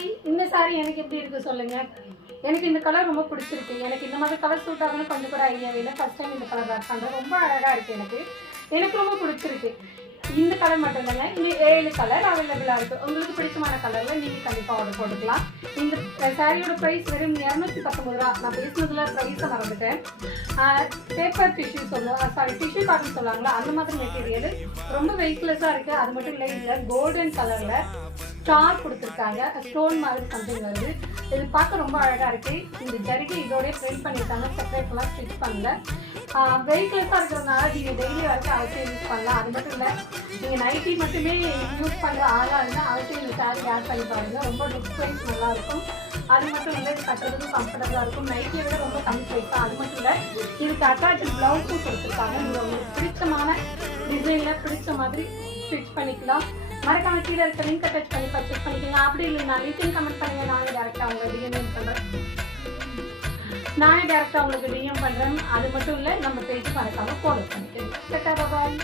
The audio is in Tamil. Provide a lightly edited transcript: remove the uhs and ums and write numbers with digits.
ஹாய், இந்த சாரி எனக்கு எப்படி இருக்குது சொல்லுங்கள். எனக்கு இந்த கலர் ரொம்ப பிடிச்சிருக்கு. எனக்கு இந்த மாதிரி கலர் சூட் ஆகும்னு கொஞ்சம் கூட ஐடியாவே இல்லை. ஃபஸ்ட் டைம் இந்த கலர் வேர் பண்ணுறேன். ரொம்ப அழகாக இருக்குது. எனக்கு ரொம்ப பிடிச்சிருக்கு. இந்த கலர் மட்டும் இல்லைங்க, இங்கே 7 கலர் அவைலபிளாக இருக்குது. உங்களுக்கு பிடிச்சமான கலரில் நீங்கள் கண்டிப்பாக ஆர்டர் போட்டுக்கலாம். இந்த சாரியோட ப்ரைஸ் வெறும் 219 ரூபா. நான் பேசுனதில் ப்ரைஸை மறந்துட்டேன். பேப்பர் டிஷ்யூ டிஷ்யூ காட்டன் சொல்லுவாங்களா, அந்த மாதிரி மெட்டீரியல் ரொம்ப வெயிட்லெஸ்ஸாக இருக்குது. அது மட்டும் இல்லை, இதில் கோல்டன் கலரில் ஸ்டார் கொடுத்துருக்காங்க. ஸ்டோன் மாதிரி சம்திங் வருது. இது பார்க்க ரொம்ப அழகாக இருக்குது. இந்த ஜரிகை இதோடய பிரிண்ட் பண்ணியிருக்காங்க. செப்பரேட்லாம் ஸ்டிச் பண்ணல. வெயிட்லெஸ்ஸாக இருக்கிறதுனால நீங்கள் டெய்லி வரைக்கும் அவசியம் யூஸ் பண்ணலாம். அது மட்டும் இல்லை, நீங்கள் நைட்டி மட்டுமே யூஸ் பண்ணுற ஆளாக இருந்தால் அவசியம் இந்த சாரி ஆட் பண்ணி பாருங்கள். ரொம்ப லுக் வைஸ் நல்லாயிருக்கும். அது மட்டும் இல்லை, இது கட்டுறதுக்கும் கம்ஃபர்டபுளாக இருக்கும். நைட்டியை விட ரொம்ப கம்மி ப்ரைஸ் தான். அது மட்டும் இல்லை, இதுக்கு அட்டாச்சு ப்ளவுஸும் கொடுத்துருக்காங்க. நீங்கள் உங்களுக்கு பிடிச்சமான டிசைனில் பிடிச்ச மாதிரி ஸ்டிச் பண்ணிக்கலாம். மறக்காம கீழே இருக்க லிங்க் டச் பண்ணி பர்ச்சேஸ் பண்ணிக்கலாம். அப்படி இல்லை, நான் லிங்க் கமெண்ட் பண்ணுங்க. நானே டேரெக்டாக உங்களுக்கு டிஎம் பண்ணுறேன். அது மட்டும் இல்லை, நம்ம பேஜ் மறக்காம ஃபாலோ பண்ணிக்கலாம். பாய்.